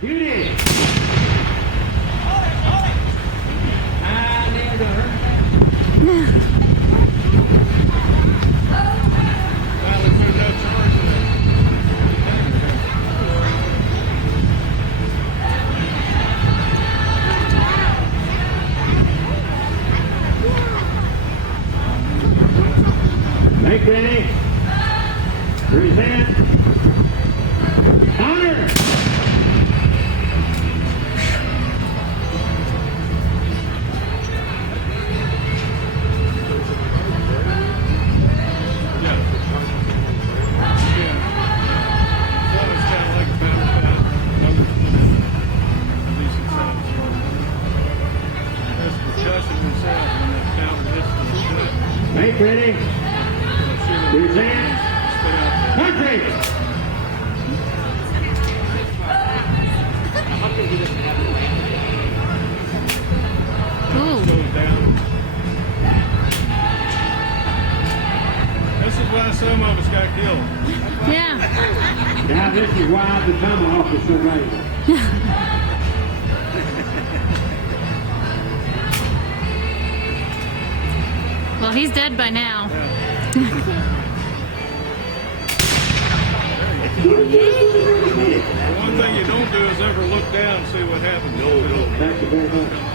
Judy! Ah, there's a hurt. Finally put no charge in it. Make ready. Present. Honor. Make ready. Present. Country. Ooh. This is why some of us got killed. Yeah. Now this is why the tomahawk is so valuable. Well, he's dead by now. The one thing you don't do is ever look down and see what happens. Thank you very much.